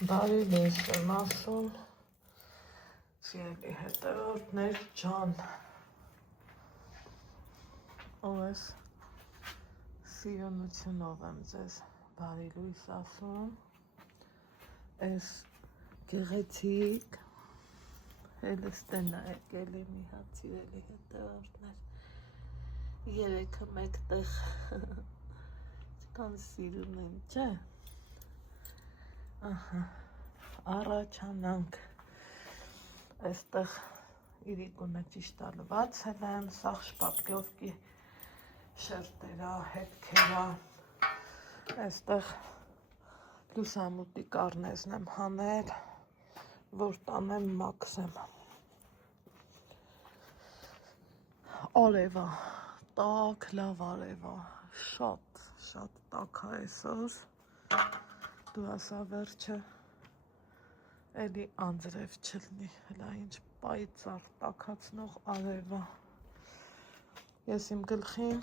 Բարի լույս եմ ասում, սիրելի հետևորդներ ջան, ով ես սիրունությունով եմ ձեզ բարի լույս ասում, ես գեղեցիկ, հելստենա եկել է մի հատ սիրելի հետևորդներ, երեքը մեկտեղ, չկան սիրուն եմ, չէ? Ահա, առաջանանք, այստեղ իրիկունը ճիշտ ալվածել եմ, սաղ շպապկյովկի շերտերա, հետքերա, այստեղ լուսամուտի կարնեզն եմ հանել, որ տանեմ մաքսեմ, արևա, տակ լավ արևա, շատ տակ է այսօր, դու ասա վերջը էլի անձրև չլնի, հլա ինչ պայծառ տաքացնող արևա, ես իմ գլխին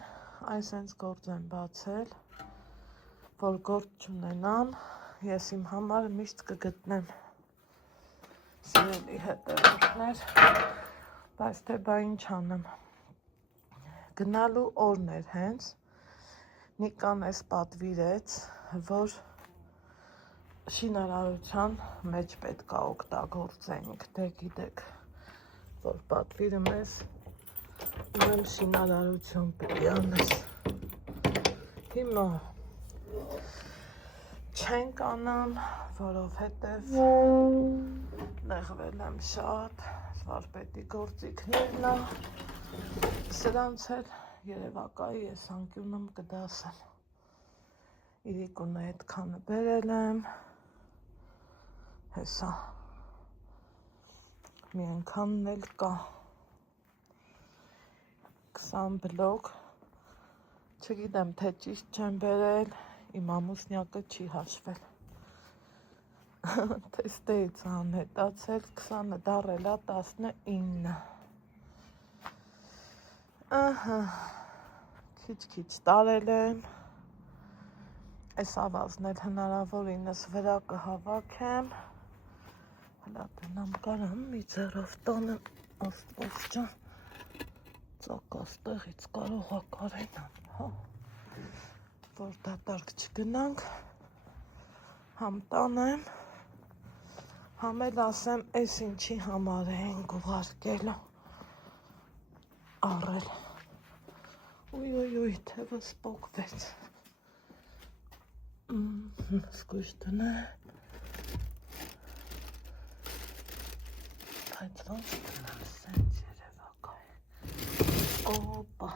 այս հենց գործ եմ բացել, որ գործ չունենամ, ես իմ համար միշտ կգտնեմ սիրելի հետևորդներ, բայց թե բա ինչ անեմ, գնալու օրն էր հենց, Նիկան էս պատվիրեց, որ շինարարության մեջ պետք է օգտագործենք, դե գիտեք, որ պատվիրում ես, ուրեմն շինարարություն պիտի անես, հիմա չենք անամ, որովհետև նեղվել եմ շատ, վարպետի գործիքներն է, սրանց էլ երևակայի ես անկյունում կդասեմ, իրիկունը այդքանը բերել եմ, հեսա, մի ենքանն էլ կա, 20 բլոկ, չգիտեմ թե ճիշտ չեմ բերել, իմ ամուսնյակը չի հաշվել, թեստեից անհետացել, 20-ը դարել է 19, ահա, քիչ տարել եմ, այս ավազն էլ հնարավորինս վրա կհավաքեմ, հլա տնամ կարամ մի ձեռով տանեմ, աստված ջան, ծակաստեղից կարող է կարենամ, հա, որ դատարկ չգնանք, համ տանեմ, համ էլ ասեմ, այս ինչի համար ենք ուղարկելու, առել, ուй, թևս պոկվեց, սկույշ տնե, բայց ոնց տնեմ, սենց երևակա է, օպա,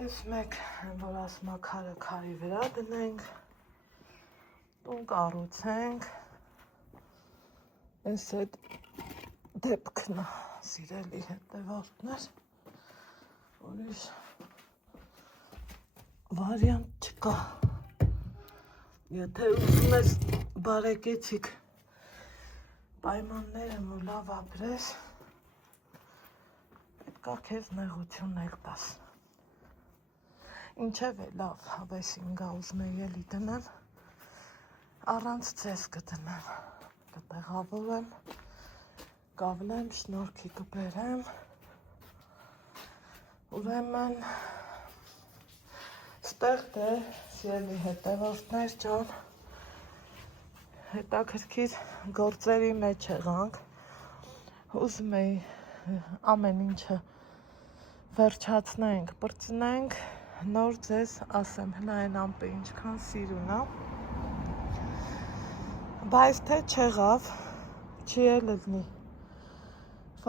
ես մեկ, որ ասմա քարը քարի վրա դնենք, տուն կառուցենք, ես այդ դեպքն է, սիրելի հետևորդներ, ուրիշ վարիանտ չկա, եթե ուզում ես բարեկեցիկ պայմանները ու լավ ապրես, պետք է քեզ նեղություն էլ տաս, ինչև է լավ, հավեսին գա ուզում էի էլի դնեմ, առանց ձեզ կդնեմ, կտեղավորեմ, կավլեմ, շնորհքի կբերեմ, ուրեմն ստեղ դե սիրելի հետևորդներ ջան, հետաքրքիր գործերի մեջ եղանք, ուզում էի ամեն ինչը վերջացնենք, պրծնենք, նոր ձեզ ասեմ, հլա այն ամպը ինչքան սիրուն է, բայց թե չեղավ, չի էլ լնի,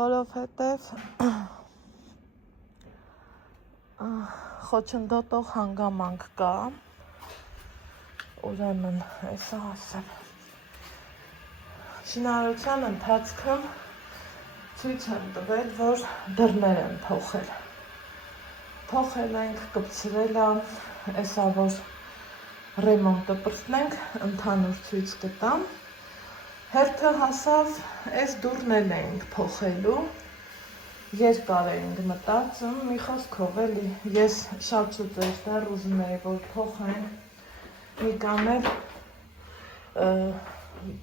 որովհետև խոչընդոտող հանգամանք կա, ուրեմն, այսա ասեմ, շինարարության ընթացքում ցույց եմ տվել, որ դռներ եմ փոխել ենք, կպցրել է, այսա որ ռեմոնտը պրծնենք, ընդհանուր ցույց կտամ, հերթը հասավ, այս դուռն էլ ենք փոխելու, երկար էինք մտածում, մի խոսքով էլի, ես շատ շուտ էր դեռ ուզում էի, որ փոխենք, մի կանել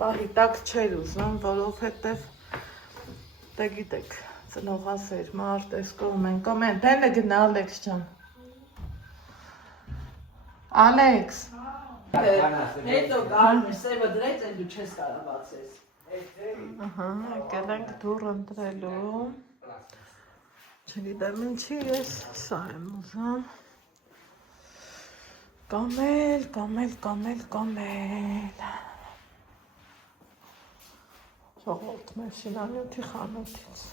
պահի տակ չեր ուզում, որովհետև դե գիտեք, ծնողասեր մարդ, այս կողմեն, տենը գնա Ալեքս ջան։ Ալեքս։ Հետո գարն սևը դրեց, են դու չես կարա բացես։ Եկել ենք դուռ ընտրելու, չգիտեմ ինչի ես սա եմ ուզում, կամել, ժողովուրդ մեր շինանյութի խանութից,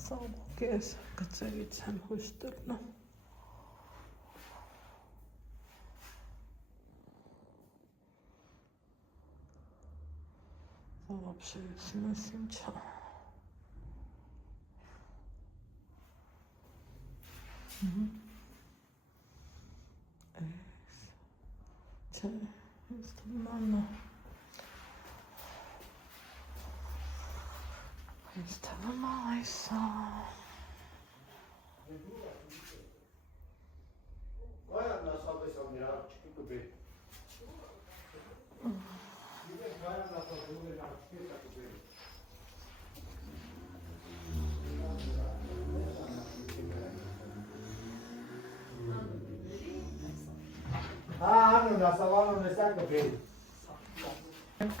սա ես գծերից եմ հույս տրնում, вообще ничего.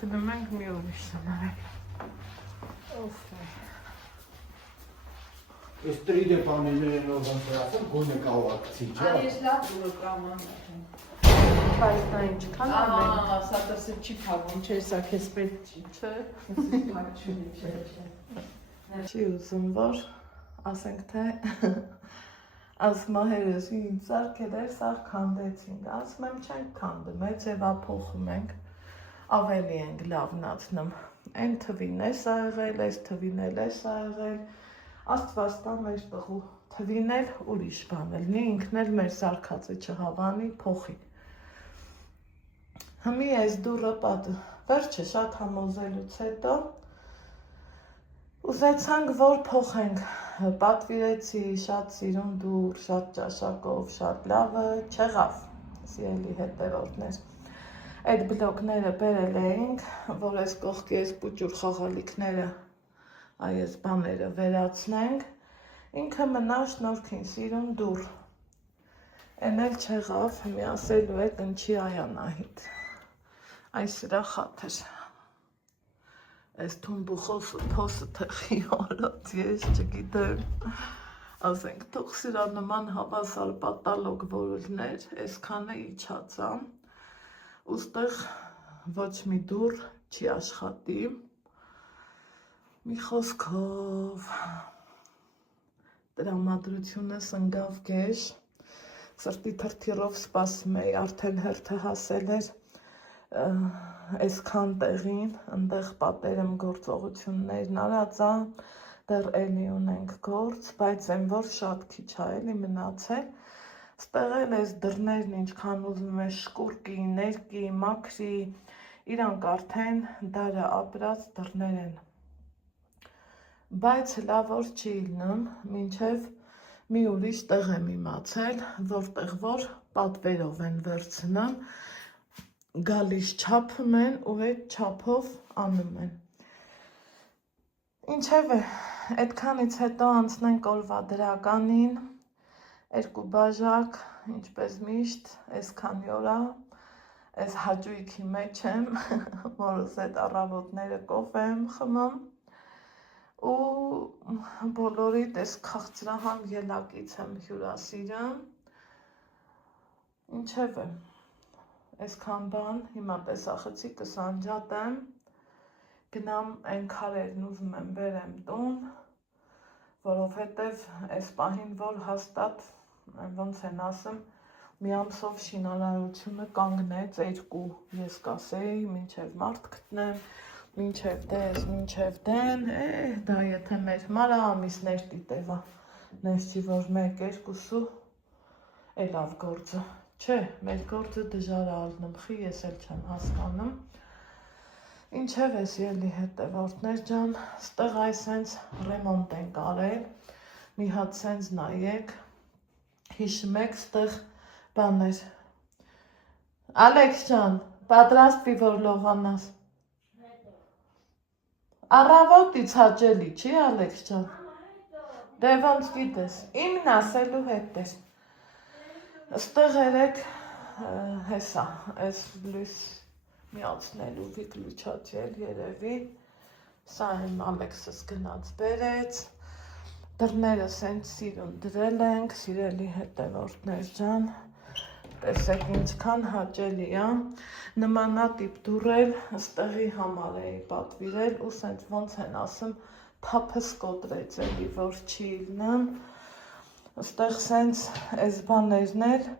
Գնում ենք մի ուրիշ սնարել։ Ես տրիդը պանելներ են ով ընտրացել, գոնե կավ ակցի, չէ՞։ Ես լավ բուրոկրամ անեմ։ Բայց նա ինչ կան ամեն։ Սա տասը չի փակում, չէ, սա քեզ պետք չի, չէ։ Չի ուզում, որ ասենք թե ասմահերս ինձ սարքել էր, սար քանդեցինք, ասում եմ չենք քանդում, ձևափոխում ենք, ավելի ենք լավնացնում, այն թվին է սա եղել, այս թվին էլ է սա եղել, Աստված տա մեր տղու, թվին էլ ուրիշ բան էլ, ինքն էլ մեր սարքածը չհավանի, փոխի։ Հիմի այս դուռը պատը, վերջը շատ համոզելուց հետո, ուզեցանք, որ փոխենք, պատվիրեցի շատ սիրուն դուռ, շատ ճաշակով, շատ լավը, չեղավ, սիրելի հետևորդներ։ Այդ բլոկները բերել էինք, որ այս կողքի այս պուճուր խաղալիքները, այս բաները վերացնենք, ինքը մնա շնորհքին սիրուն դուռ։ Էն էլ չեղավ, մի ասելու է տնչի Այանահիտ։ Այս սրա խաթր։ Այս թումբու խոսը թխի օրոց, ես չգիտեմ, ասենք, թող սրա նման հավասար պատալոգ որոլներ, այսքանը իջացա, ուստեղ ոչ մի դուռ չի աշխատի, մի խոսքով, տրամադրությունս ընկավ գեշ, սրտի թրթիրով սպասում էի, արդեն հերթը հասել էր, այսքան տեղին, ընդեղ պատերեմ գործողություններն արածա, դեռ էլի ունենք գործ, բայց եմ որ շատ քիչ ա էլի մնացել, ստեղ էլ այս դռներն ինչքան ուզում է շկուրկի, ներկի, մաքրի, իրանք արդեն դարը ապրած դռներ են, բայց լավ որ չի լինում, մինչև մի ուրիշ տեղ եմ իմացել, որտեղ որ պատվերով են վերցնում, գալիս չափում են ու այդ չափով անում են։ Ինչևէ, այդքանից հետո անցնենք օրվա դրականին, 2 բաժակ, ինչպես միշտ, այսքանի օրա, այս հաճույքի մեջ եմ, որս այդ առավոտները կոֆե եմ խմում ու բոլորիդ այս քաղցրահամ ելակից եմ հյուրասիրում, ինչևէ, այսքան բան, հիմա տեսախցի կսանջատեմ, գնամ այն քարերն ուզում եմ բերեմ տուն, որովհետև այս պահին որ հաստատ, ոնց են ասում, մի ամսով շինարարությունը կանգնեց 2, ես կասեի, մինչև մարդ գտնեմ, մինչև դես, մինչև դեն, դա եթե մեր մարա ամիսներ տիտևա, նես չի որ 1-2 է լավ գործը, չէ, մեր գործը դժար ալնում խի, ես էլ չեմ հասկանում, Ինչև ես ելի հետևորդներ ջան, ստեղ այս հենց ռեմոնտ են կարել, մի հատ սենց նայեք, հիշում եք ստեղ բաներ։ Ալեքս ջան, պատրաստվի որ լողանաս։ Առավոտից հաճելի չի Ալեքս ջան։ Դե ոնց գիտես, իմն ասելու հետ էր։ Ստեղ երեք հեսա, այս լույս միացնելու վիգլուչացել երևի, սա եմ Ալեքսս գնաց բերեց, դռները սենց սիրուն դրել ենք, սիրելի հետևորդներ ջան, տեսեք ինչքան հաճելի է, նմանատիպ դուրել, ստեղի համար էի պատվիրել ու սենց ոնց են ասում, թափս կոտրեց էլի, որ չի իլնեմ, ստեղ սենց այս բաներն էլ,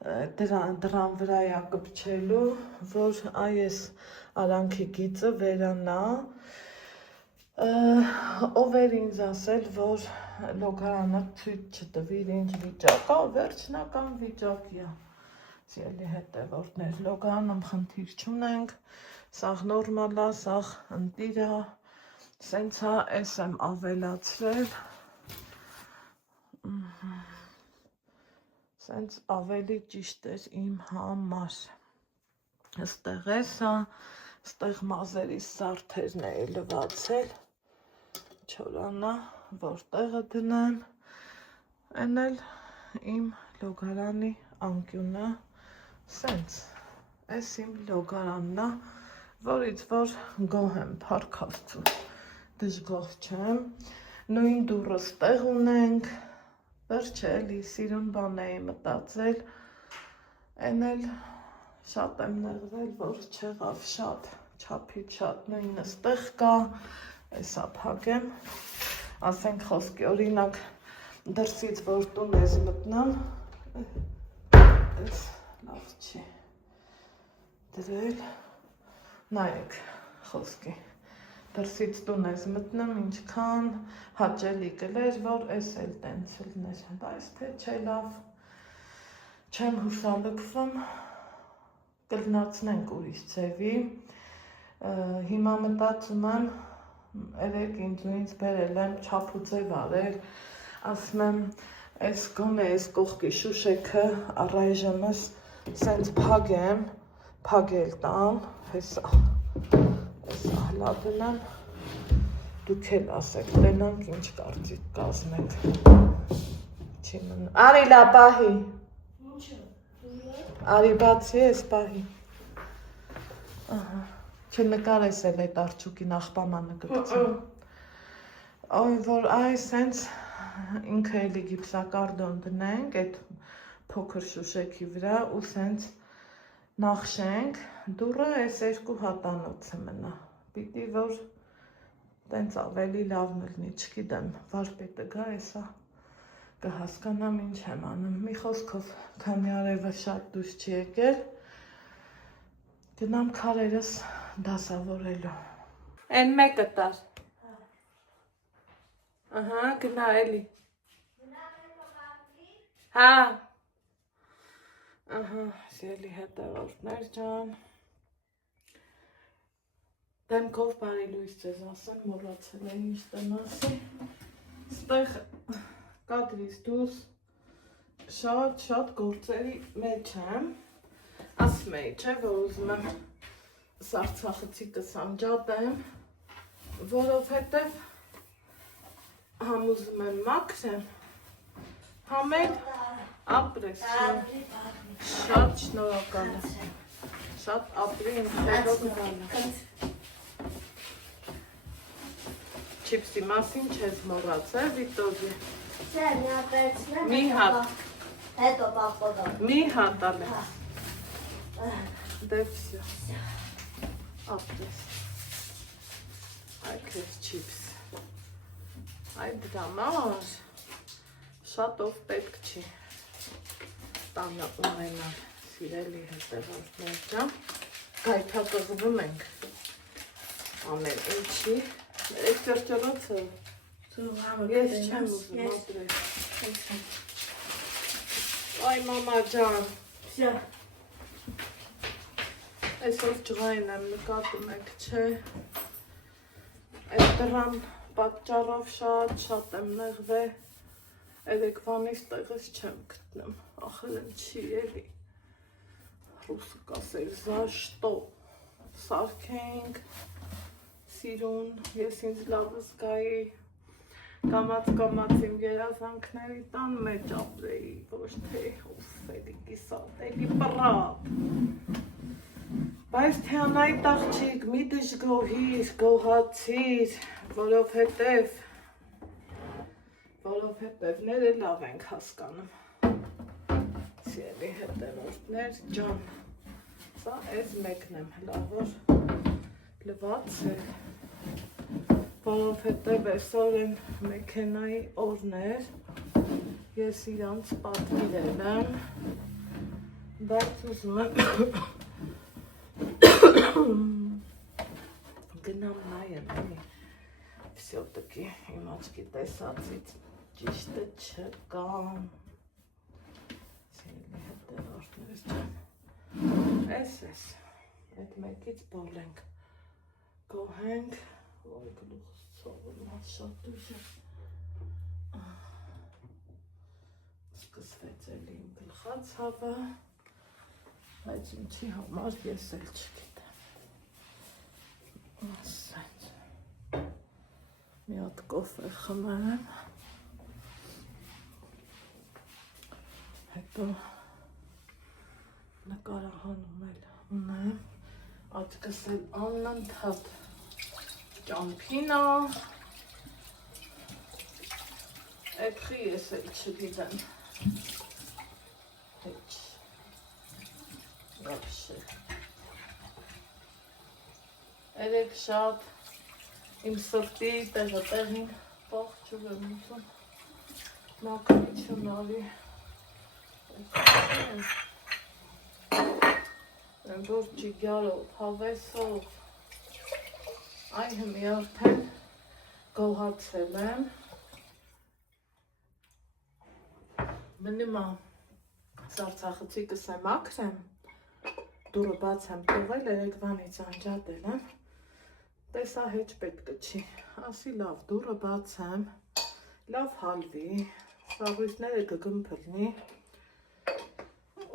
դրան վրայա կպչելու, որ այս արանքի գիծը վերանա, ով էր ինձ ասել, որ լոգարանը ցույց չտվիր ինչ վիճակա, վերջնական վիճակի է, սիրելի հետևորդներ, լոգարանում խնդիր չունենք, սաղ նորմալ է, սաղ ընտիր է, սենց է, ես եմ ավելացրել, սենց ավելի ճիշտ էր իմ համար, ստեղ էսա, ստեղ մազերիս սարդերն էի լվացել, չորանա, որտեղը դնեմ, են էլ իմ լոգարանի անկյունը, սենց, ես իմ լոգարանն է, որից որ գոհ եմ փառքաստու, դժգոհ չեմ, նույն դուռը ստեղ ունենք, վերջ էլի սիրուն բան էի մտածել, են էլ շատ եմ նեղվել, որ չեղավ շատ, չափից շատ նույնը ստեղ կա, էսա փակեմ, ասենք խոսքի օրինակ դրսից որ տուն ես մտնամ, ես լավ չի դրել, նայեք խոսքի, դրսից տուն ես մտնում, ինչքան հաճելի կլեր, որ ես էլ տենց լներ, բայց թե չէ լավ, չեմ հուսալքվում, կլնացնենք ուրիշ ձևի, հիմա մտածում եմ, երեք ինձ բերել եմ չափուձև արել, ասում եմ, այս գոնե այս կողքի շուշեքը առայժմս սենց փագեմ, փագել տամ, հեսա հլա դնեմ, դուք էլ ասեք, տենանք ինչ կարծիք կազմեք, չի մնա, արի լա պահի, արի բացի ես պահի, չնկարես էլ այդ արջուկին աղբամանը կգծում, օй որ այս սենց ինքը էլի գիպսակարդոն դնենք, այդ փոքր շուշեքի վրա ու սենց նախշենք, դուրը այս երկու հատանոցը մնա, պիտի որ տենց ավելի լավն ելնի, չգիտեմ, վարպետը գա էսա, կհասկանամ ինչ եմ անում, մի խոսքով, քանի արևը շատ դուրս չի եկել, գնամ քարերս դասավորելու, են մեկը տար, գնա էլի, հա, սիրելի հետևորդներ ջան, դեմքով բարի լույս ձեզ ասեմ, մոռացել է ինչ տեմ ասի, ստեղ կադրից դուրս շատ գործերի մեջ եմ, ասում էի, չէ, որ ուզում եմ սարցախցիկս անջատեմ, որովհետև համ ուզում եմ մաքրեմ, համ էլ ապրես, շատ շնորհակալ եմ, շատ ապրի իմ հետո գնալը, չիպսի մասին չես մոռացել, Վիկտորի, մի հատ, մի հատ ալես, դե վսյո, ապրես, այ քեզ չիպս, այ դրամար, շատ ով պետք չի տանը ունենալ, սիրելի հետևորդներ ջան, գայթակղվում ենք, ամեն ինչի, երեք ճրջորոցը, ես չեմ ուզում ապրել, այ մամա ջան, Այսօր ջղային եմ նկատում եք, չէ, այդ դրան պատճառով շատ եմ նեղվել, երեկվանից տեղս չեմ գտնում, ախր են չի էլի, ռուսը կասեր «За что» սարքենք, սիրուն, ես ինձ լավ զգայի, կամաց իմ երազանքների տան մեջ ապրեի, ոչ թե էլի կիսատ, էլի պռատ, բայց թե անայտ աղջիկ մի դժգոհիր, գոհացիր, որովհետև ները լավ ենք հասկանում, սիրելի հետևորդներ ջան, սա ես մեկն եմ լավոր լված է, որովհետև այսօր են մեքենայի օրներ, ես իրանց պատվիրել եմ, բայց ուզում եմ գնամ նայեմ էլի, վսյոտկի իմ աչքի տեսածից ճիշտը չկամ, սիրելի հետևորդներ ջան, այս, այդ մեկից բոլենք, գոհենք, որ գլուխս ծովը շատ ուժ է, սկսվեց էլի իմ գլխացավը, բայց ինչի համար ես էլ չգիտեմ, ասենց, մի հատ կոֆե խմեմ, հետո նկարահանում էլ ունեմ, աչքս էլ անընդհատ ճամփին է, էդխի ես էլ չգիտեմ, հեչ, вообще, երեք շատ իմ սրտի տեղին պաղջում եմ ուզում, մակրություն արի, որ ջիգարով, հավեսով, այն հմի արդեն գոհացել եմ, մնում է սարցախցիկս եմ ակրեմ, դուրը բաց եմ տողել, երեկվանից անջատել եմ, տեսա հեչ պետք չի, ասի լավ դուրը բաց եմ, լավ հալվի, սաղույթները կգմփլնի,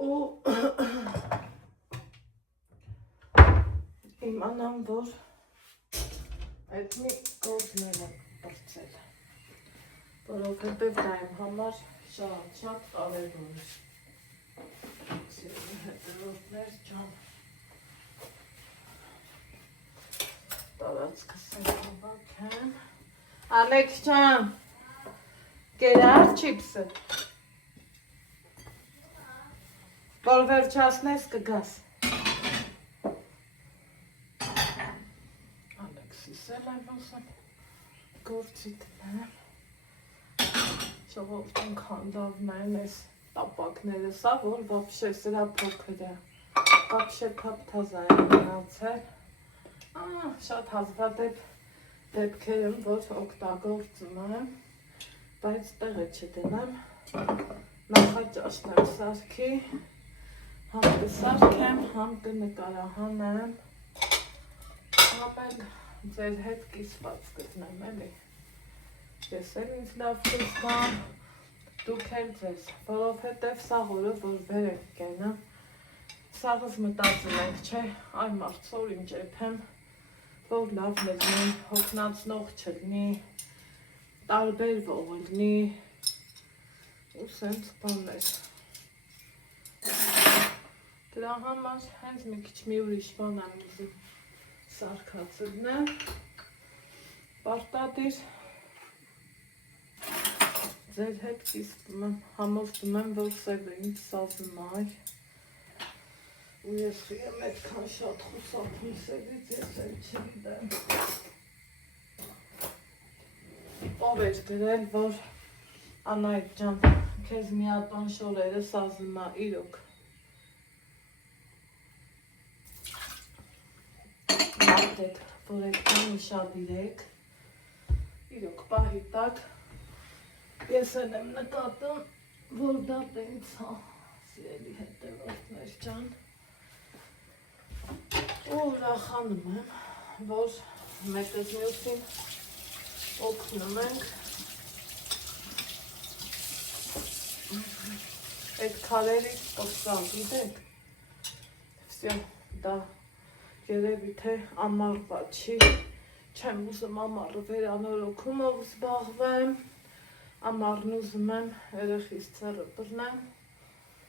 ու իմանամ, որ այդ մի գործներ եմ պրծել, որովհետև դա իմ համար շատ կարևոր է, սիրելի հետևորդներ ջան, տարածքս եմ հավաքեմ, Ալեքս ջան, կերար չիպսը, որ վերջացնես կգաս, Ալեքսիս էլ եմ ասեմ, գործի տնեմ, ժողովրդին քանդավն են ես տապակները, սա որ վապշե սրա փոքր է, վապշե թափթազա է մնացել, շատ հազվադեպ դեպքեր եմ, որ օգտագործում եմ, բայց տեղը չդնեմ, նախաճաշներ սարքի, համ կսարքեմ, համ կնկարահանեմ, համ էլ ձեր հետ կիսված գտնեմ էլի, ես էլ ինձ լավ կզգամ, դուք էլ ձեզ, որովհետև սաղ օրը, որ վեր եք կենամ, սաղս մտածում ենք, չէ, այ մարդսոր իմ ջեփեմ, որ լավ լգնի, հոգնացնող չլնի, տարբերվող լնի, ու սենց բաններ։ Դրա համար հենց մի քիչ մի ուրիշ բան եմ ուզում սարքացնել, պարտադիր ձեր հետ կիսվում եմ, համոզվում եմ, որ սևը ինձ սազում այ, ու ես եմ այդքան շատ խուսափում սևից, ես էլ չգիտեմ։ Ով էր գրել, որ Անայդ ջան, քեզ միատոն շորերը սազում է իրոք։ Մարդեք, որ այդքան ուշադիր եք, իրոք պահի տակ, ես էլ եմ նկատում, որ դա տենց հա, սիրելի հետևորդներ ջան, ու ուրախանում եմ, որ մեկը մյուսին օգնում ենք այդ քարերից կսալ, գիտեք, վсё, դա երևի թե ամառվա չի, չեմ ուզում ամառը վերանորոգումով զբաղվեմ, ամառն ուզում եմ երեխիս ծերը բռնեմ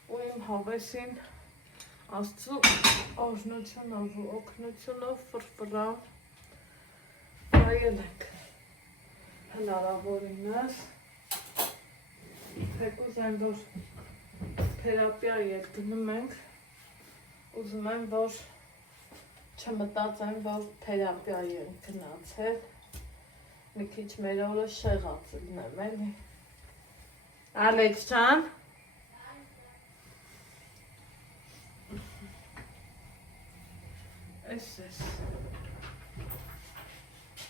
ու իմ հավեսին Աստծու օրհնությունով ու օգնությունով ֆրֆրամ վայելենք հնարավորինս թեկուզ այն որ թերապիա ետ գնում ենք ուզում եմ որ չմտածեմ որ թերապիա ենք գնացել մի քիչ մեր օրը շեղած լինեմ էլի Ալեքս ջան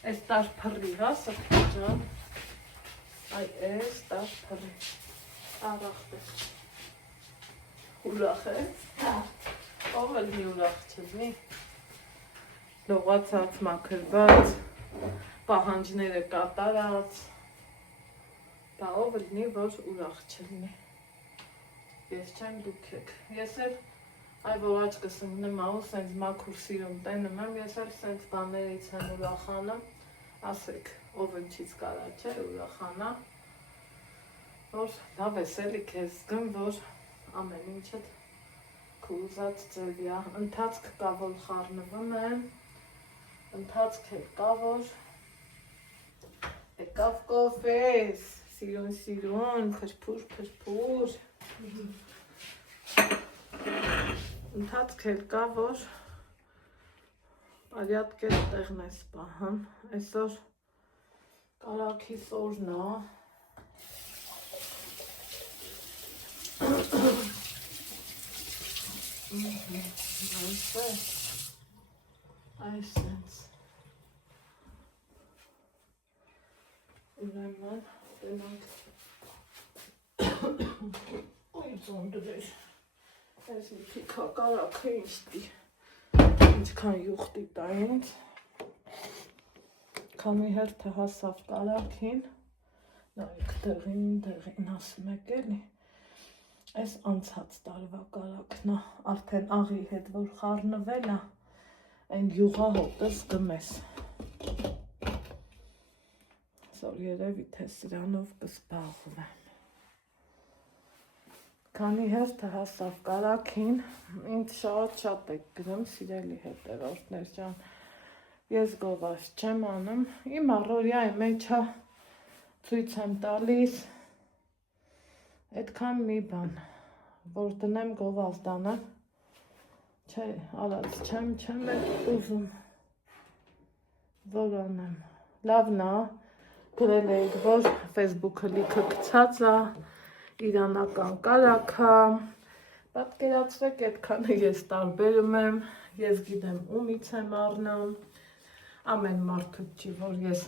Այս տար փռի, հա, սրտի ջան, այ այս տար փռի, արախտես, ուրախ է, ով էլ մի ուրախ չզնի, լողացած, մաքրված, պահանջները կատարած, բա ով լինի, որ ուրախ չլինի, ես չեմ դուք եք, ես էլ Այ որ աչկս ընկնեմ ահու սենց մաքուր սիրում տենում եմ, ես էլ սենց բաներից եմ ուրախանում, ասեք, ով ընչից կարա չէ ուրախանա, որ լավ ես էլի քեզ զգում, որ ամեն ինչդ քո ուզած ձևի է, ընթացք կա, որ խառնվում եմ, ընթացք կա, որ եկավ կոֆես, սիրուն, փրփուր, Ընթացք էլ կա, որ արյատք էլ տեղն ես պահան, այսօր կարակի սորն է, այս սենց, ուրեմն, դենանք, ոյ ծոնդրեր, Այս մի պիքա կարակը ինչտի, ինչքան յուղտի տա ինձ, քանի հերթը հասավ կարակին, նայք դեղին ասում եք էլի, այս անցած տարվա կարակն է, արդեն աղի հետ որ խառնվել է, այն յուղահոտս գմես, սոր երևի թե սրանով կսպաղվեմ, Քանի հերթը հասավ կարակին, ինձ շատ եք գրում, սիրելի հետևորդներ ջան, ես գովազ չեմ անում, իմ առօրյայի մեջը ցույց եմ տալիս, այդքան մի բան, որ դնեմ գովազդանը, չէ, արած չեմ ուզում, որ անեմ, լավն է, գրել էիք, որ Facebook-ը լիքը գցած է, իրանական կարակա, պատկերացրեք այդքանը ես տարբերում եմ, ես գիտեմ ումից եմ առնում, ամեն մարդուց չի, որ ես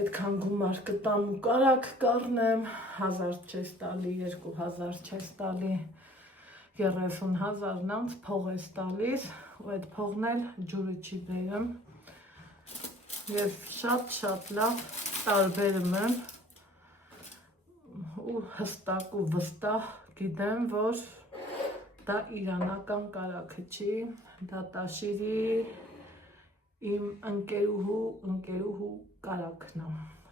այդքան գումար կտամ ու կարակ կառնեմ, 1000 չես տալի, 2000 չես տալի, 30,000 նանց փող ես տալիս, ու այդ փողն էլ ջուրը չի բերում, ես շատ լավ տարբերում եմ, ու հստակ ու վստահ գիտեմ, որ դա իրանական կարակը չի, դա տաշիրի իմ ընկերուհու կարակն է,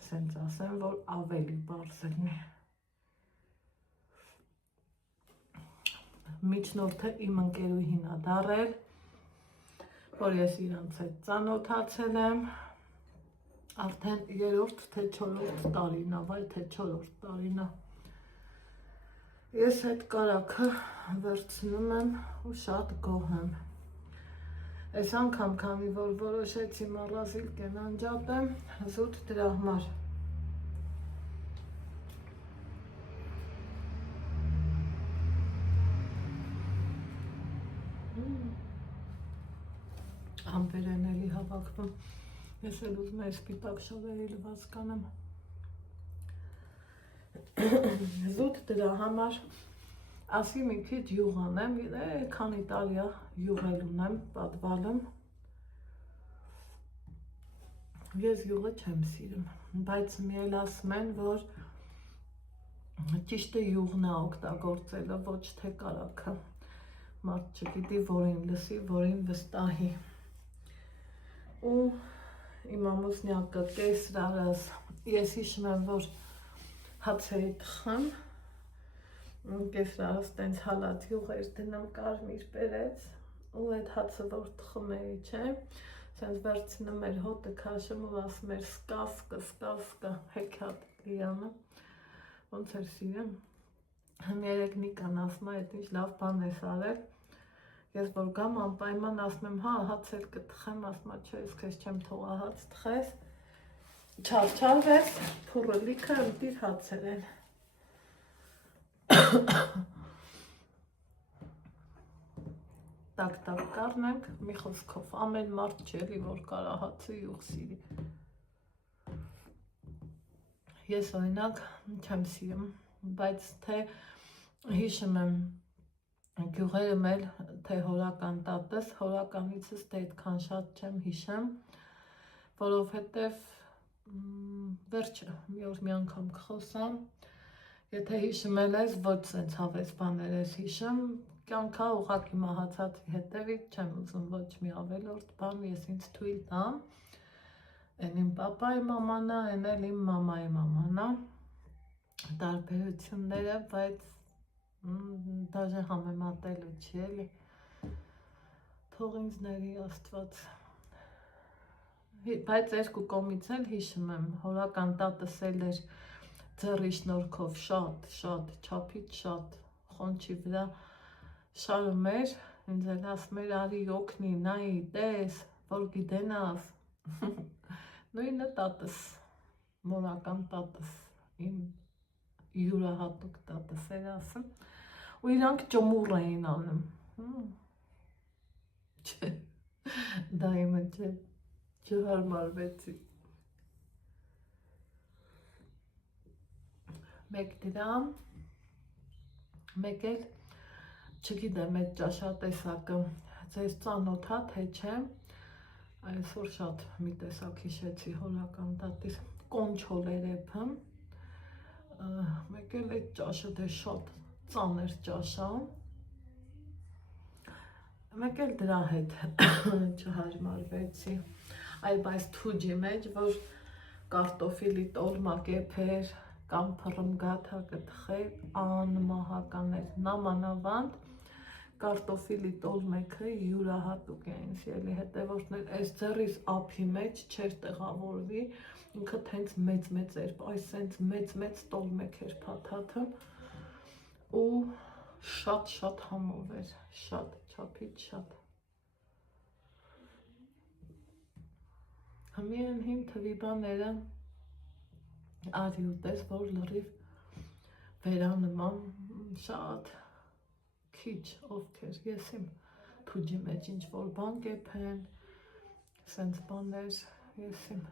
սենց ասեմ, որ ավելի բարձր լինի։ Միջնորդը իմ ընկերուհին է դառել, որ ես իրանց հետ ծանոթացել եմ, արդեն 3-րդ թե 4-րդ տարին է, վայ թե 4-րդ տարին է։ Ես այդ կարակը վերցնում եմ ու շատ գոհ եմ։ Այս անգամ քանի որ որոշեցի մառազիլ կենանջատեմ, զուտ դրա համար։ Ամպերեն էլի հավաքվում, ես էլ ուզում եմ սպիտակ շավերի լված կանեմ։ Զուտ դրա համար Ասի մի քիչ յուղ անեմ, քանի տարի յուղել ունեմ, պատվալում։ Ես յուղը չեմ սիրում, բայց մի էլ ասում են, որ ճիշտը յուղն է օգտագործելը, ոչ թե կարագը։ Մարդ չգիտի, որին լսի, որին վստահի։ Ու իմ ամուսնյակը կեսրարս, ես հիշում եմ, որ հաց էի թխում, կեսրարս տենց հալած յուղ էր դնում կարմիր պերեց, ու այդ հացը որ թխում էի, չէ, սենց վերցնում էր հոտը քաշում ու ասում էր սկա, հեքիաթ լիանը, ոնց էր սիրում։ Երեկ Նիկան ասում է, այդ ինչ լավ բան ես արել, ես որ գամ անպայման ասում եմ, հա, հաց էլ կթխեմ, ասում է, չէ, ես քեզ չեմ թողա հաց թխես, չարչարվես, փուռը լիքը ընտիր հացեր են։ Տակ կառնենք, մի խոսքով, ամեն մարդ չէ, որ կարա հացը յուղ սիրի։ Ես օրինակ չեմ սիրում, բայց թե հիշում եմ գյուղերում էլ, թե հորական տատս, հորականիցս թե այդքան շատ չեմ հիշեմ, որովհետև վերջը մի օր մի անգամ կխոսամ, եթե հիշում էլ ես, ոչ սենց հավես բաներ ես հիշում, կյանքա ուղղակի մահացածի հետևից չեմ ուզում ոչ մի ավելորդ բան, ես ինձ թույլ տամ, են իմ պապայի մամանա, են էլ իմ մամայի մամանա, տարբերությունները, բայց դաժե համեմատելու չի էլի, թող ինձ ների Աստված, բայց երկու կողմից էլ հիշում եմ, հորական տատս էլ էր ձեռի շնորհքով շատ, չափից շատ, խոնչի վրա շարում էր, ինձ էլ ասում էր արի օգնի, նայի, տես, որ գիտենաս, նույնը տատս, մորական տատս, իմ յուրահատուկ տատս էր ասում, ու իրանք ճմուռ էին անում, չէ, դա իմը չէ, չհարմարվեցի, մեկ դրամ, մեկ էլ չգիտեմ այդ ճաշատեսակը ձեզ ծանոթ է թե չէ, այսօր շատ մի տեսակ հիշեցի հորական տատիս կոնչոլ երեփը, մեկ էլ այդ ճաշը դե շատ ծանր ճաշա, մեկ էլ դրա հետ չհարմարվեցի, այլ բայց թուջի մեջ, որ կարտոֆիլի տոլմա կեփեր, կամ փռմգաթա կտխեր, անմահական էր, նամանավանդ կարտոֆիլի տոլմեքը յուրահատուկ էին սիրելի հետևորդներ, այս ձեռիս ափի մեջ չէր տեղավորվի, ինքը թենց մեծ էր, այս սենց մեծ տոլմեք էր փաթաթը ու շատ համով էր, շատ չափից շատ։ Միայն հին թվի բաները արի ուտես, որ լրիվ վերանման շատ քիչ ովքեր, ես իմ թուջի մեջ ինչ-որ բան կեփեն, սենց բաներ, ես իմ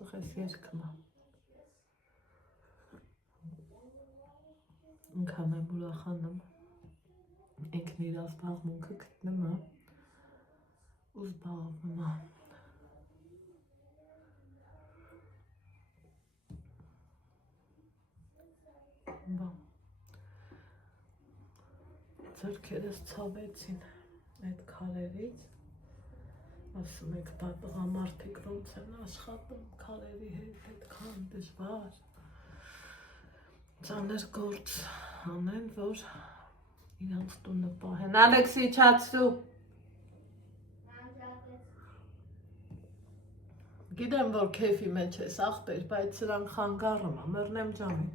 տղես երկմա։ Ինքան եմ ուրախանում, ինքն իր զբաղմունքը գտնում է ու զբաղվում է։ Ձեռքերս ցավեցին այդ քարերից, ասում եք բա տղամարդիկ ոնց են աշխատում քարերի հետ, այդքան դժվար, ծանր գործ անեն, որ իրանց տունը պահեն, Ալեքսի չացրու, գիտեմ, որ քեֆի մեջ ես աղբեր, բայց սրանք խանգարում է, մեռնեմ ջամին։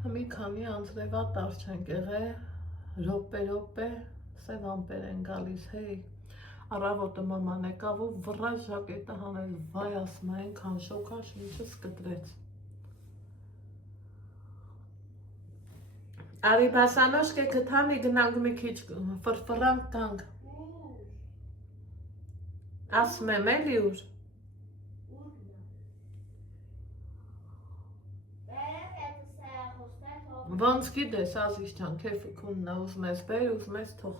Մի քանի անձրևատար չենք եղել, ռոպե, սև ամպեր են գալիս, հեյ, առավոտը մաման եկավ ու վռայ ժակետը հանեց, վայ ասում է, այնքան շոքա շունչս կտրեց։ Արի բասանոշկե կթանի գնանք մի քիչ ֆրֆրանք տանք։ Ասում եմ էլի ուր։ Ոնց գիտես, Ազիզ ջան, քեֆի քունն է, ուզում ես բեր, ուզում ես թող։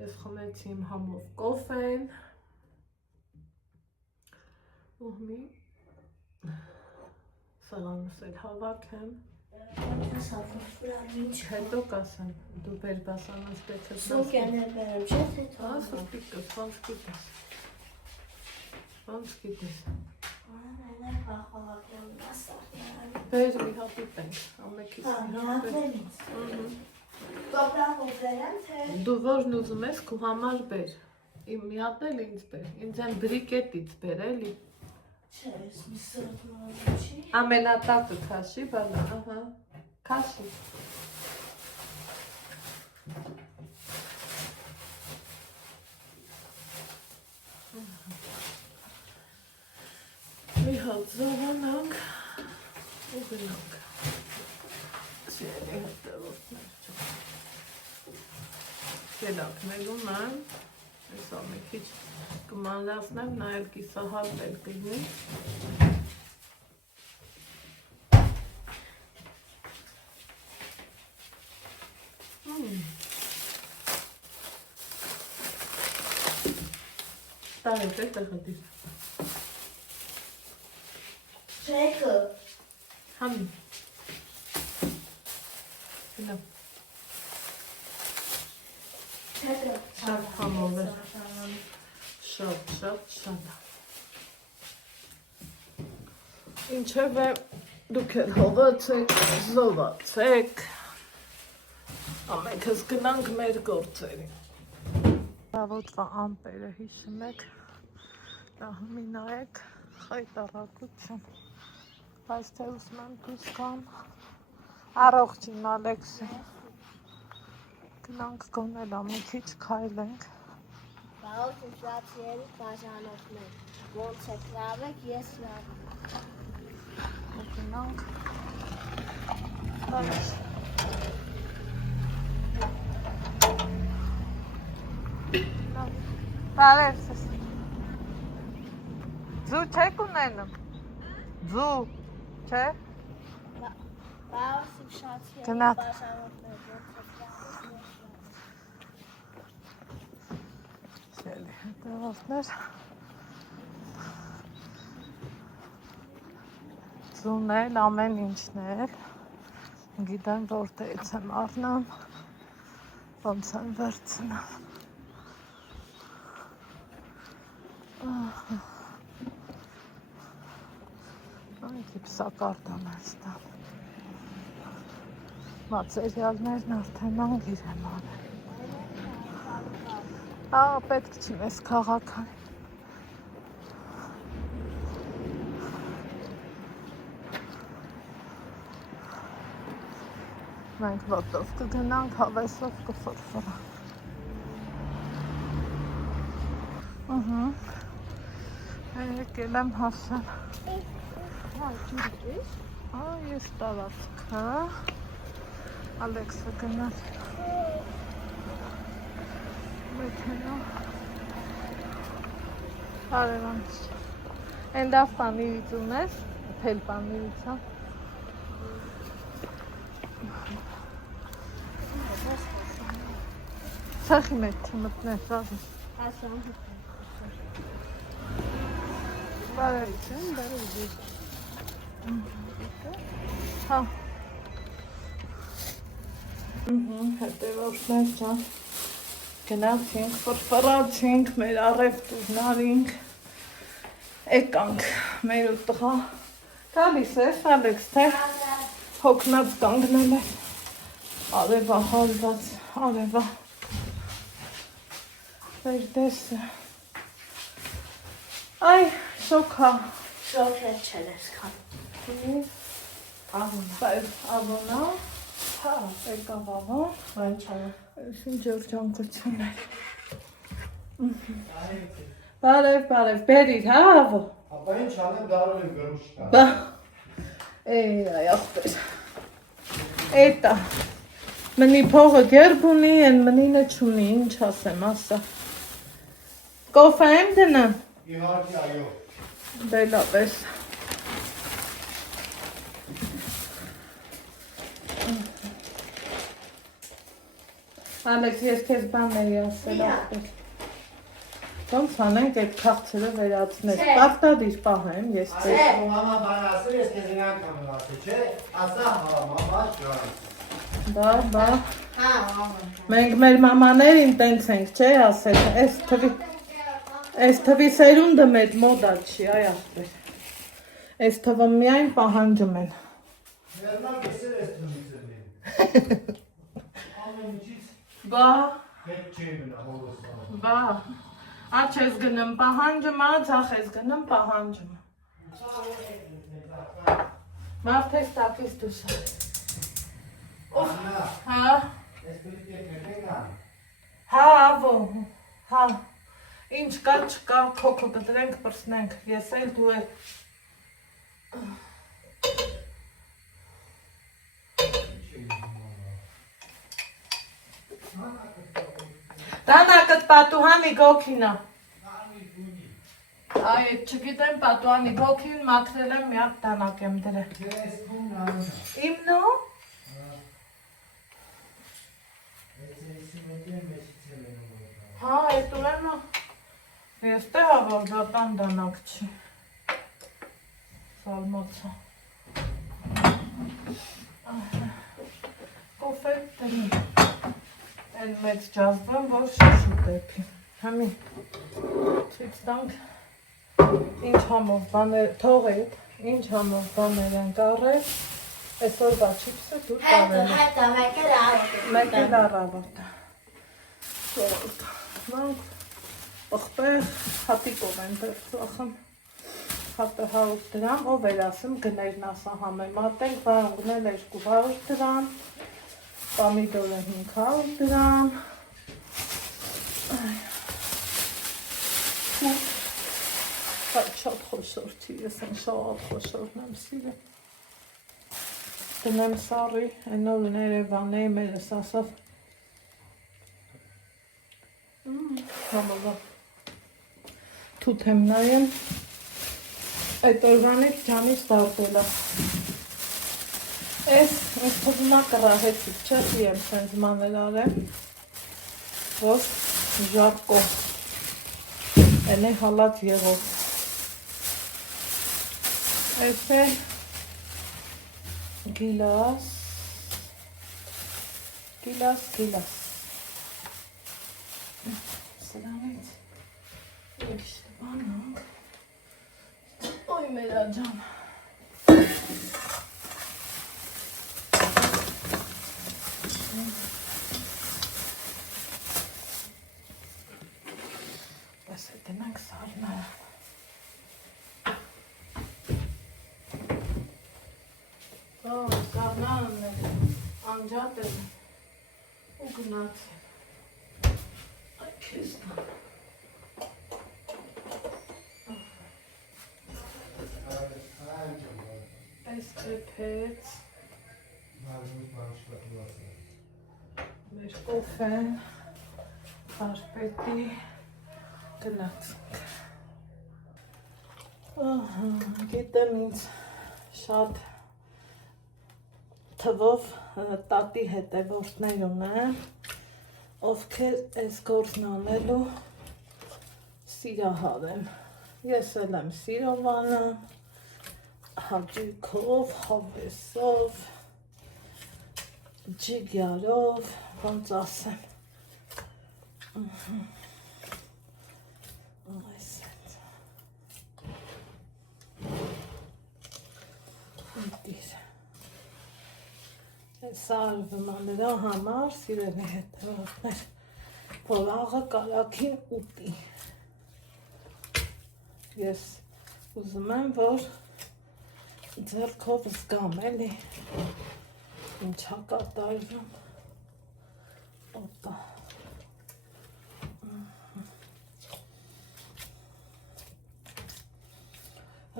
Ես խմեցի իմ համով կոֆեն ու մի սալանս էլ հավաքեմ։ Հետո կասեմ, դու բեր բասանոց պետք է Սուկ են է բերեմ, չէ՞ թե թող։ Սուպիկս, ոնց գիտես։ Ոնց գիտես։ Այն է բախվակեմ ասարյան։ Բեր մի հատ ուտենք, ամենքից մի հատ։ Հատներից։ Տոպրակ ուտերեմ, թե։ Դու որն ուզում ես, քո համար բեր։ Իմ մի հատ էլ ինձ բեր, ինձ են բրիկետից բեր, էլի։ Չէ, ես մի սրտ մոռացի։ Ամենատակը քաշի, բալա, ահա, քաշի։ Մի հատ զավանանք ու գնանք։ Սիրելի հետևորդներ ջան։ Գելակներում եմ, ես ամեն քիչ կմանրացնեմ, նայել կիսահարվել կլինի։ Տարեք է տղդիր։ Շեյքը։ Համի։ Գնա։ Չեկը։ Շատ համով է։ Շատ։ Ինչև է դուք էլ հողացեք, զովացեք, ամենքս գնանք մեր գործերին։ Բավոտվա ամպերը հիշում եք, նահմի նայեք, խայտարակություն, բայց թե ուսում եմ դուս կամ, առողջին Ալեքսի, գնանք գոնել ամի քիչ քայլենք, Բաղոտ ինֆլացիերի բաժանորդներ, ոնց է կրավեք, ես լավեմ։ ու գնանք, բայց Բարևս Ձու չեք ունենում, ձու, չէ, Բաղոտ ինֆլացիերի Գնաց։ բաժանորդներ, ոնց է կրավեք, ես լավեմ։ Սելի հետևորդներ, ձուն էլ, ամեն ինչն էլ, գիտեմ որտեղից եմ առնամ, ոնց եմ վերցնեմ։ Այնքի պսակարտան է ստան։ Մատերիալներն արդեն անգիր եմ արել։ Պետք չի մեզ քաղաքը։ Մենք ոտով կգնանք, հավեսով կֆրֆրանք։ Եկել եմ հասել։ Ես տարածքը, Ալեքսը գնալ մեքենա, հարևանց, էնդավ պանիրից ունես, թել պանիրից հա։ Սախի մեջ չմտնես, աղի։ Բարևից եմ, բարևից։ Հա։ Հետևորդներ ջան, գնացինք, ֆրֆրացինք, մեր առևտուրն արինք, եկանք մեր ու տղա, գալիս ես Ալեքս, թե հոգնած կանգնել է, արևա հալված, արևա, վեր դեսը, այ շոքա, Շոք է չել ես կան։ ավոնա, հա, եկավ ավոն, Բան չանա։ Ինչ ջորջանկություն էր։ Բարև, բերիր, հա, ավո։ Ապա ինչ անեմ դարել եմ գրուշ տա։ Բա, այ ախպեր։ Էտա, մնի փողը գերբ ունի, են մնինը չունի, ինչ ասեմ, ասա։ Կոֆե եմ դնեմ։ Իհարկե, այո։ Դե լավ ես։ Ալեքս, ես քեզ բաներ էի ասել ասել։ Ոնց անենք այդ քաղցրը վերացնել։ Պարտադիր պահեմ ես Ասես մամա բան ասել, ես քեզ իրան կամ ասել, չէ՞։ Ասա մամա ջան։ Բա։ Հա, մամա։ Մենք մեր մամաներին տենց ենք, չէ՞ ասել։ Այս թվի սերունդը մեծ մոդա չի, այ ախպեր։ Այս թվը միայն պահանջում են։ Ներնա գեսել ես թվից ամեն ինչից Բա, հետ չի մնա հորոսը։ բա։ Աչ ես գնում պահանջում, ցախ ես գնում պահանջում։ Մարդես տակից դուս։ Աննա, Հա, ես պիտի եկնենք ան։ հա, ավո, հա։ Ինչ կա չկա, քոքո կտրենք, պրսնենք, ես էլ դու էլ։ Տանակըտ պատուհանի գոքինա։ Այ, չգիտեմ պատուհանի գոքին մաքրել եմ, միակ տանակ եմ դրել։ Ես բուն աննա։ Իմնո։ Հա, այդ ուրեմը ես տեղա որ դատան դանակ չի։ Սալմոցա։ Կոֆե տնի։ Էլ մեծ ջազվան, որ շշուտ էպի։ Համի, ցույց տանք, ինչ համով բաներ, թողեք, ինչ համով բաներ են կարել, այսօրվա չիպսը դուր կարել է։ Հետո մեկ էլ առավոտ։ Մեկ էլ առավոտը։ Մենք ըխպեղ հատիկով են դրծախն, հատը 100 դրամ, ով էր ասում գներն ասա համեմատենք, վարում գնել 200 դրամ, պամիդորը 500 դրամ, շատ խոշոր չի, ես են շատ խոշորն եմ սիրը, դնեմ սարի, այնով ներևան է, մերս ասավ, համովա, թութ եմ նայեմ, այդ օրվանից ճանից դարդել է, Ես թվում է կռահեցիք, չէ՞ եմ սենց մանել արեմ, որ ժարկո, են է հալած եղով, ես է գիլաս, սրանից ուրիշ բանանք, ոյ մերա ջան, Ես է դնանք սարները, սարնարն է, անջատ է ու գնաց է, այ կեզ նա, այս կրպեց, մեր կոֆեն, հարպետի, գնացինք։ Գիտեմ ինձ շատ թվով տատի հետևորդներ ունեմ, ովքեր այս գործն անելու սիրահար են։ Ես էլ եմ սիրովանը, հաճույքով, հավեսով, ջիգյարով, ոնց ասեմ։ Այս այդ։ Դիր։ Այս արվում նրա համար սիրելի հետևորդներ, որ աղը կարակին ուտի։ Ես ուզում եմ, որ ձեռքով զգամ էլի, ինչա կատարվում, օպա,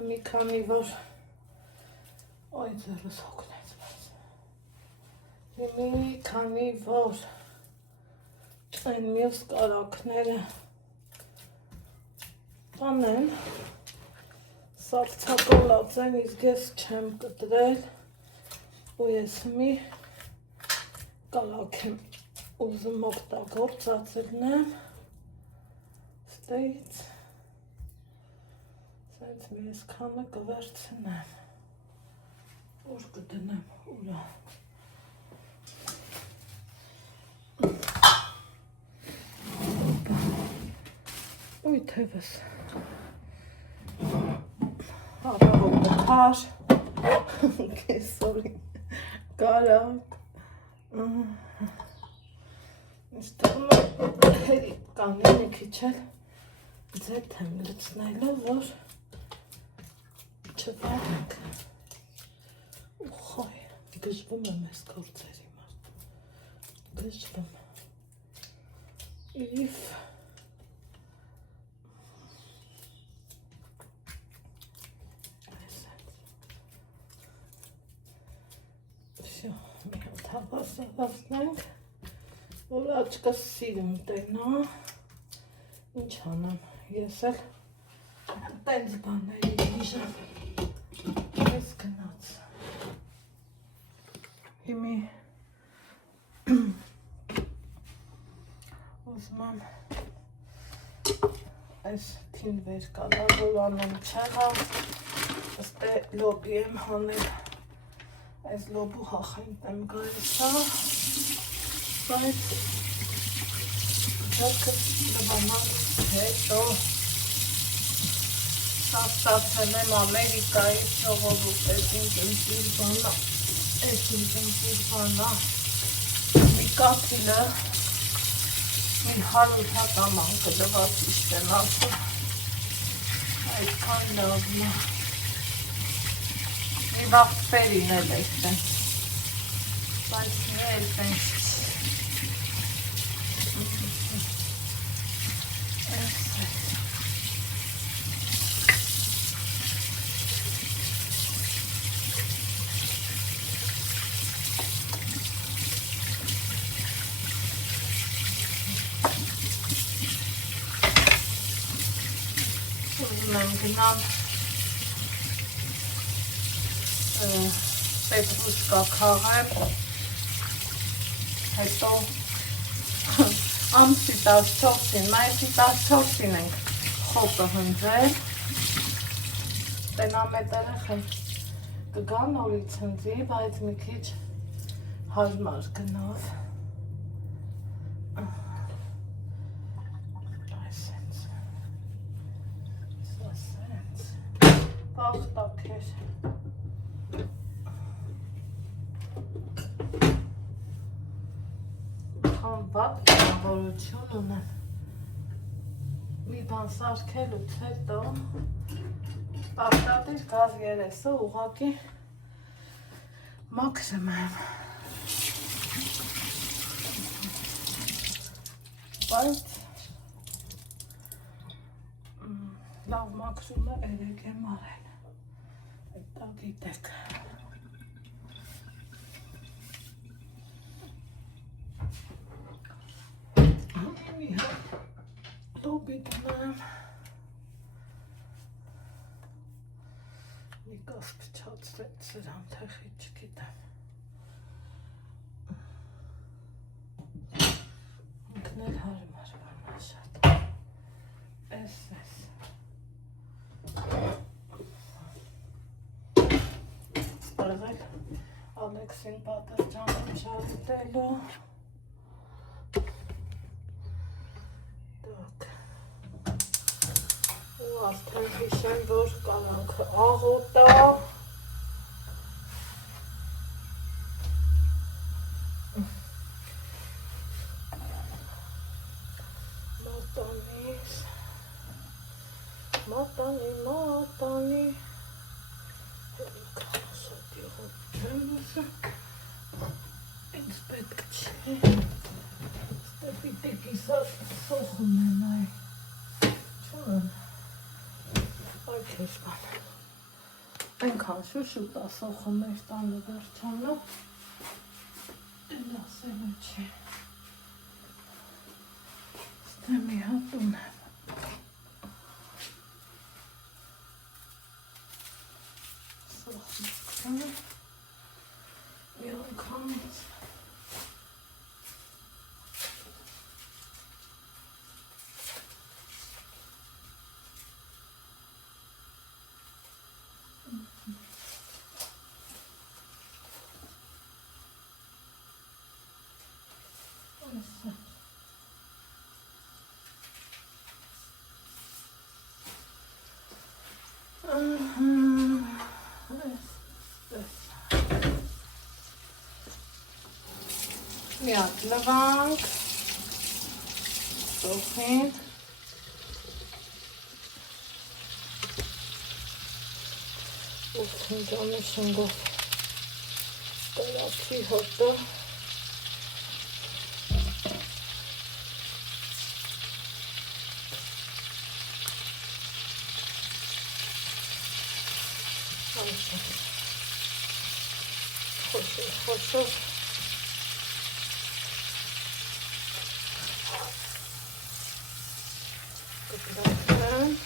մի քանի որ, ոյ ձերս հոգնեց բայց, մի քանի որ, այն մյուս կարակները Կանեն սարցակալած են, իսկ ես չեմ կտրել ու ես մի կալակ եմ ուզում օգտագործածելնեմ ստեից սենց մի ես քանը կվերցնեմ որ կդնեմ ուրա Ուй թևս Հարավոքը պար կեսորին կարակ Իստығում հերի կանի մի քիչ էլ ձետ եմ լցնելով, որ չվարենք Ուխայ, գժվում եմ ես գործերի մարդ Գժվում Իվ Մի հատ հավասարացնենք, որ աչկս սիրում տենա, ինչ անեմ, ես էլ տենց բաների դիժեմ, ես գնաց, հիմի ուզում եմ այս թին վեր կալար, որ անեմ չեղավ, ըստե լոբի եմ հանել Այս լոբու հախանք եմ գայսա, բայց ձերքը դվանալ հետո Սաստացել եմ Ամերիկայից ժողովուտ ես ինք ինքիր բանա, ես ինք ինքիր բանա, մի կաթիլը մի 100 հատ աման կդված իշտ են ասում, այդքան լավն է Մի վաղթվերին էլ էքտեն, բայց մի էլ տենց Ուզում եմ գնալ պետրուշկա քաղեմ, հետո ամսի 14-ին, մայիսի 14-ին ենք խոտը հնձել, տենամետերը կգա նորից հնձի, բայց մի քիչ հարմար գնով, այսենց, սա սենց, բաղտակ էր, Վատ բնավորություն ունեմ մի բան սարքելուց հետո պարտադիր գազ երեսը ուղղակի մաքրում եմ բայց լավ մաքրումը երեք եմ արել դա գիտեք լոբի դնեմ մի կավ փչացրեց սրան թեղի չգիտեմ ինքն էլ հարմար բանա շատ էս սպրղել Ալեքսին պատերջանում շարուտելու Արդեն հիշեմ, որ կանանքը աղոտա Մատանի շատ եղոտ չեմ ուսը ինձ պետք չի ստեպի տեկիսա սոխում են այ չան Քեզ բան այնքան շուշուտ ասոխում էր տանը վերջանա էլ ասելը չի ստե մի հատ ունեմ Մի հատ լվանք, սոխին, ու խնջանի շնգով տարածի հոտը, խոշոր կգրակնեն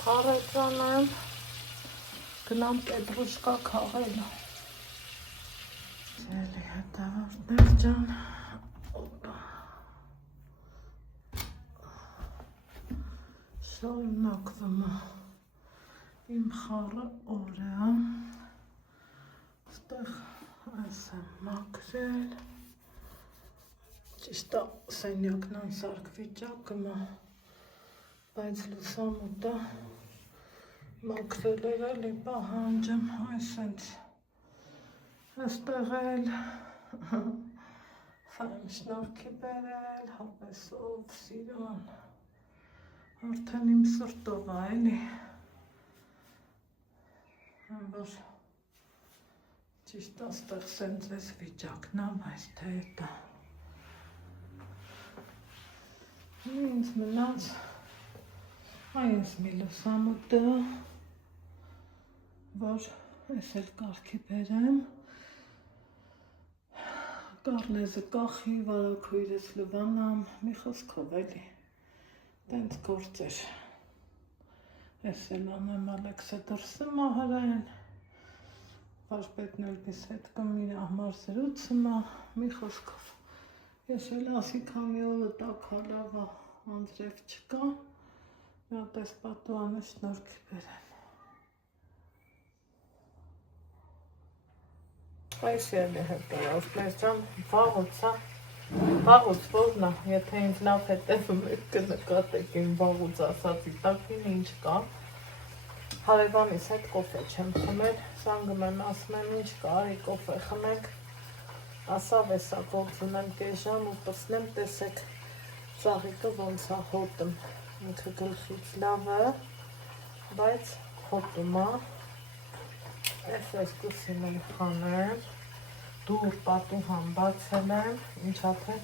Խառեծանեմ, գնամ պետրուշկա քաղել։ Ձելի հետավարտներ ջան, շարունակվում է իմ խառը օրը, ստեղ այս եմ մաքրել, ճիշտ է սենյակն անսարք վիճակում է, բայց լուսամուտը մաքրել էր էլի պահանջեմ, այսենց այստեղ էլ ֆայմ շնորհքի բերել, հապեսով, սիրուն, արդեն իմ սրտով է էլի, որ ճիշտ աստեղ սենց ես վիճակն է, բայց թե հետա ինձ մնաց այս մի լուսամուտը, որ ես էլ կարգի բերեմ, կարնեզը կախի, վարակույրս լվանամ, մի խոսքով էլի, տենց գործեր, ես էլ անեմ Ալեքսը դրսում ահարեն, վարպետն էլ պես հետ կմին ահմար զրուցում է, մի խոսքով, ես էլ ասի քանի օրը տակալավա անձրև չկա, մի հատես պատուանը շնորհքի բերեն։ Այս ելի հետո ասլեր ջան, վաղուց որն է, եթե ինձ լավ հետևում եք կնկատեք իմ վաղուց ասացի տակին ինչ կա, հարևանիս հետ կոֆե չեմ խմել, զանգում եմ ասում եմ ինչ կա, արի կոֆե խմենք, ասավ էսա գործ ունեմ կես ժամ ու պսնեմ տեսեք ծաղիկը ոնց է հոտում, ինքը գլխից լավ է, բայց հոտում է, ես կուսին եմ խանեմ, դուր պատուհան բացել եմ, ինչ ատը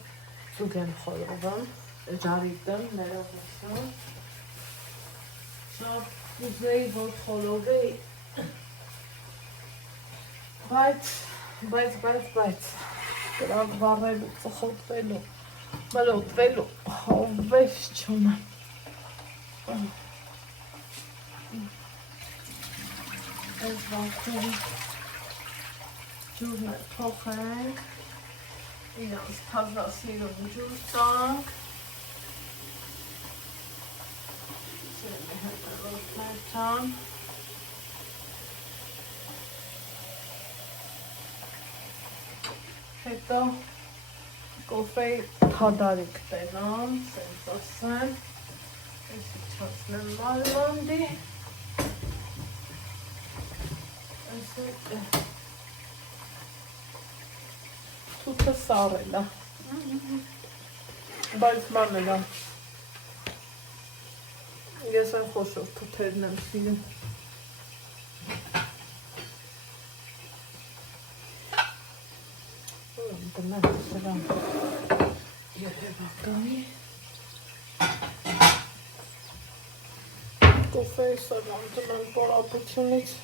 ծուգ եմ խորովում, ժարիտեմ, ներողություն, շատ ուզեի, որ խորովեի, բայց, կրակ վառելու, ծխոտվելու, մլոտվելու, հավես չունեմ, այս վաղթերի ջուրն է փոխենք, իրանց թազասիրուն ջուր տանք, սելի հետևորդներ ճան, հետո կոֆեի թադարիք տենամ, սենց ասեմ, ես իչացնեմ մալվանդի, թութը սարել է, բայց մանել է, ես այն խոշոր թութերն եմ սիրում, դնեմ սրան երևականի, կոֆեի սրան դնեմ պարապությունից,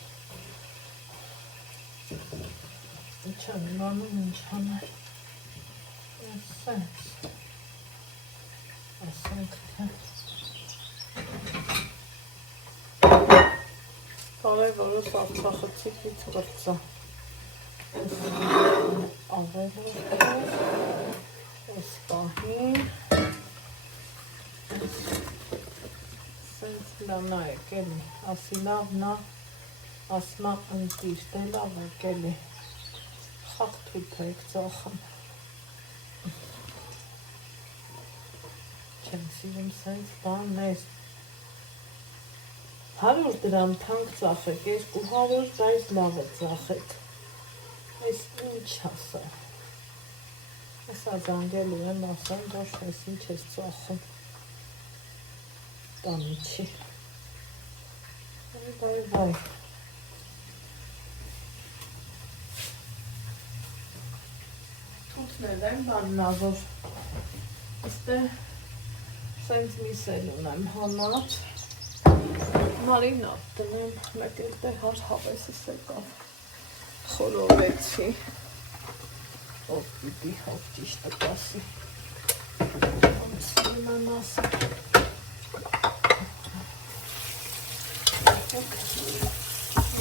Չեմ իմանում ինչ անել։ Ասենք թե։ Կարևորս Արցախցիքից վրծա։ Ավելը այս պահին սենց լանա եկելի, ասի լավ նա ասմա ընտիր, դե լավ եկելի, խաղթույթ եք ծախն։ Չեմ սիրում սենց բաններ, 100 դրամ թանկ ծախեք, 200 բայց լավ է ծախեք, այս ինչ ասա, ասա զանգելու եմ ասան, դոշ ես ինչ ես ծախում, տանի չի, վայ, թութնել եմ բաննավոր, իստե սենց միսել ունեմ համաց, մարինատ տնեմ, մեկ էլ դե հար հավեսս եկավ, խորովեցի, ով պիտի հով ճիշտը կասի, անցի մանասը,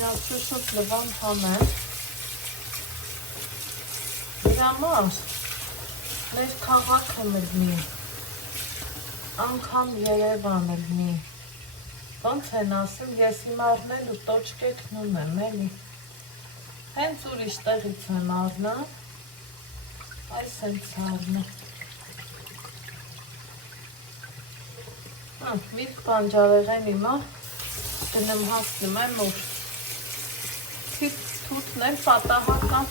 միացուսոտ լվան համեր, իրամար, մեր քաղաքը մլնի, անգամ Երևան լնի, ոնց են ասում, ես իմ արնել ու տոճկեքն ունեմ, էլի, հենց ուրիշ տեղից եմ արնա, այս հենց արնա, միրգ բանջարեղեն իմա, դնեմ հասնում եմ ուր, թութն էլ պատահական,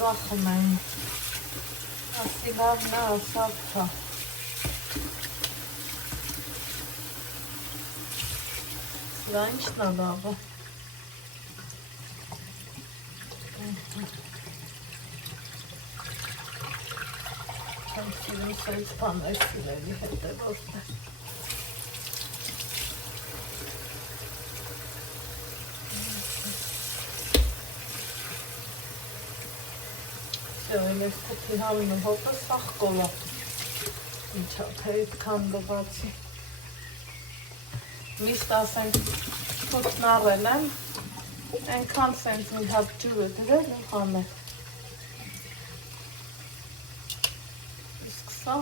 ծախում են, ասի լավ նա ասավ թա, սրա ինչն է լավը, չեմ սիրում սենց բաներ սիրելի հետևորդներ, Ես կուպի համինում հոտը սաղ կոլա, ինչա թե ետքան լվացի, միշտ ասենք թութն առել եմ, ենքան սենց մի հատ ջուրը դրել ու համել, իսկ սա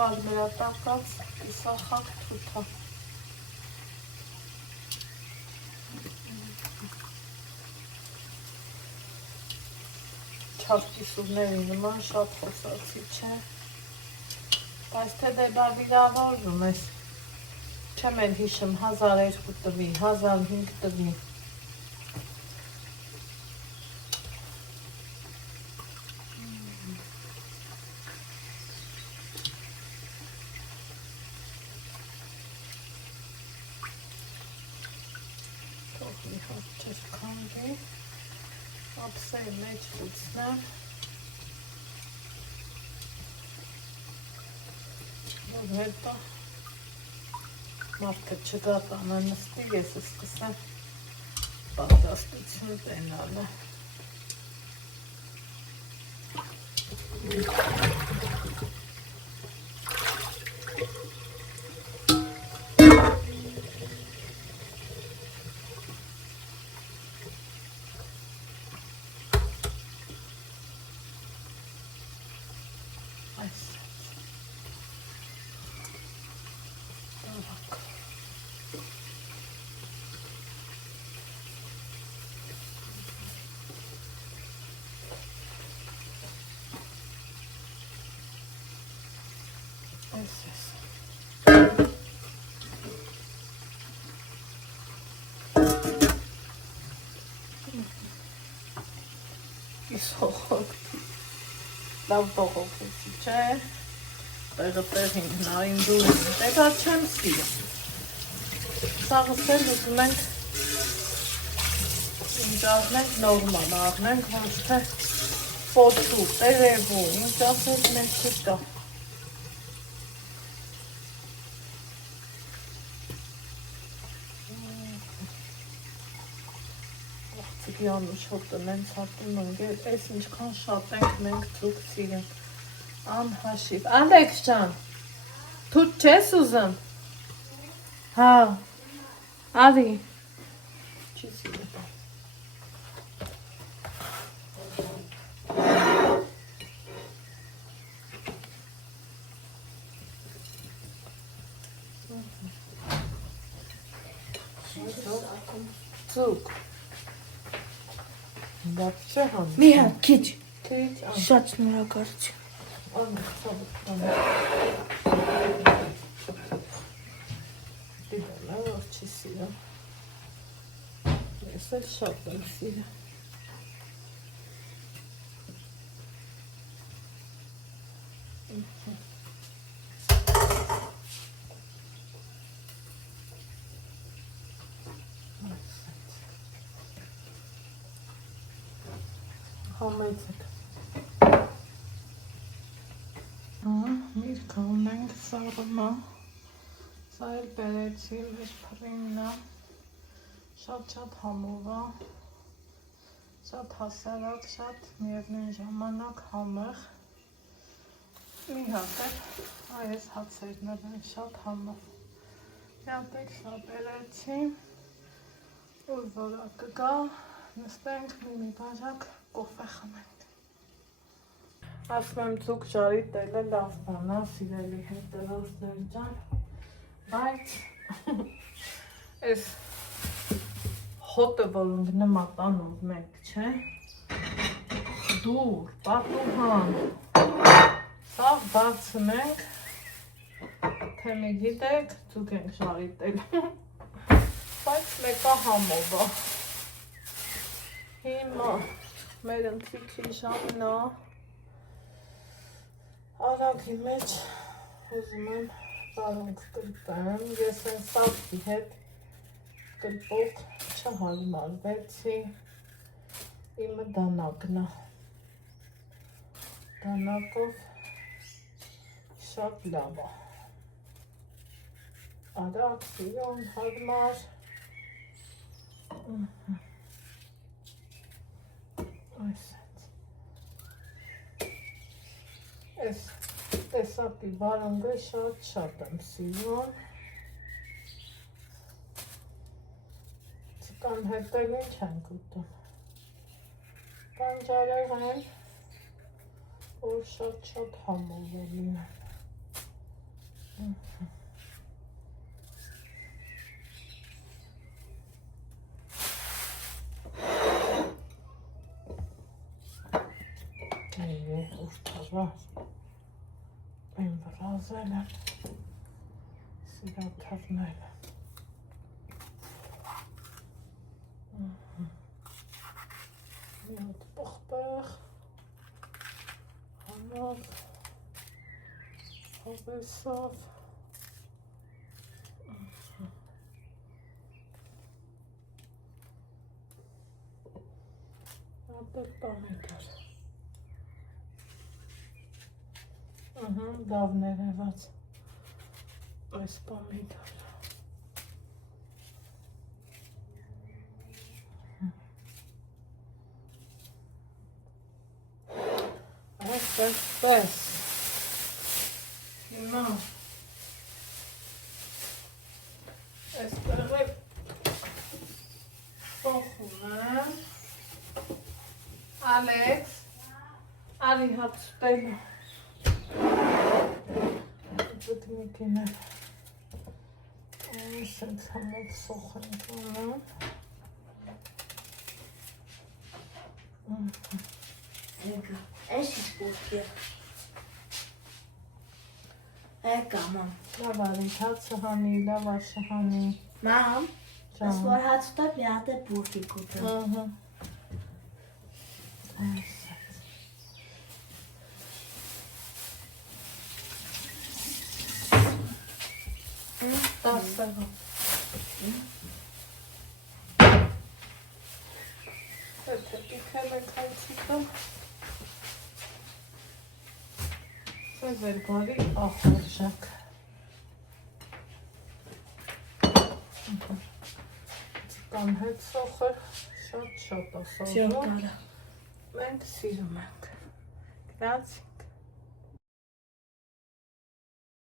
կարմերատակած կիսախակ թութա, չավկիսուրների նման շատ խոսացի չէ, բայց թե դե բա վիրավորվում ես, չեմ էլ հիշում 1002 տվի, 1005 տվի, թող մի հատ չրքանվի, ապսեի մեջ լուծնեմ, որ հետո մարդը չգատանը նստի, ես սկսեմ պատրաստություն տենալը։ Լավ բողոքեցի, չէ, տեղը տեղին նային դուրին, տեղա չեմ սիրում, սաղս էլ ուզում ենք ինչ առնենք նորմալ, առնենք ոչ թե պոչու, տերևու, ինչ ասել մենք չկա, Աղջիկի անուշոտը նենց հատում ենք, այս ինչքան շատ ենք մենք ձուկ սիրում, անհաշիվ, Ալեքս ջան, թութ չես ուզում, հա, արի, չի սիրում, ձուկ, բաց չէ հան, Մի հատ քիչ, քիչ, շատ շնորհակալություն։ Դիդան է, որ չի սիրում, ես էլ շատ եմ սիրում, համեցեք, միրկը ունենք սարմա, սա էլ բերեցի, մեր պրիմնա, շատ համով է, շատ հասարակ, շատ միևնույն ժամանակ համեղ, մի հատ էլ, այս հացերն են շատ համով, մի հատ էլ սա բերեցի, ուր որը կգա, նստենք մի բաժակ կոֆե խմենք։ Ասում եմ ձուկ ժարի տելը լավ բան է, սիրելի հետևորդներ ջան, բայց այս հոտը, որ ունգնմա տանով մենք, չէ, դուր, պատուհան, սաղ բացնենք, թե մի գիտեք, ձուկ ենք ժարի տել, բայց մեկա համով է, հիմա մեր ընթրիքի ժամն է, արագի մեջ ուզում եմ բարունք կրպեմ, ես են սավքի հետ կրպով չհարմարվեցի, իմը դանակն է, դանակով շատ լավ է, արագ, սիրուն, հարմար, այս տեսակի բարունգը շատ եմ սիրում, Չկան հետ էլ ինչ ենք ուտում, բանջարեղ են, որ շատ համով է լինում, Եմ վրազել եմ, սիրաթավնել եմ, մի հատ պղպեղ, հանավ, հավեսավ, ապել պամետար, լավ ներևած, այս պամիդոր, այսպես, հիմա, այստեղ է փոխում եմ, Ալեքս, արի հատ ստելու, Ձգնիկին էլ սենց համով սոխ ենք ունում, Այս ինչ բուրդի է, կամամ, լավ արի, հացը հանի, լավաշը հանի, մամ, ես որ հաց ուտեմ, մի հատ է բուրդի կուտեմ, տասեղը, Եթե պիքել եք հայցիկը, սեզ էր բարի ախորժակ, Կան հետ սոխը, Շատ է Всё, սազում։ կարա։ Մենք սիրում ենք։ Գնացինք։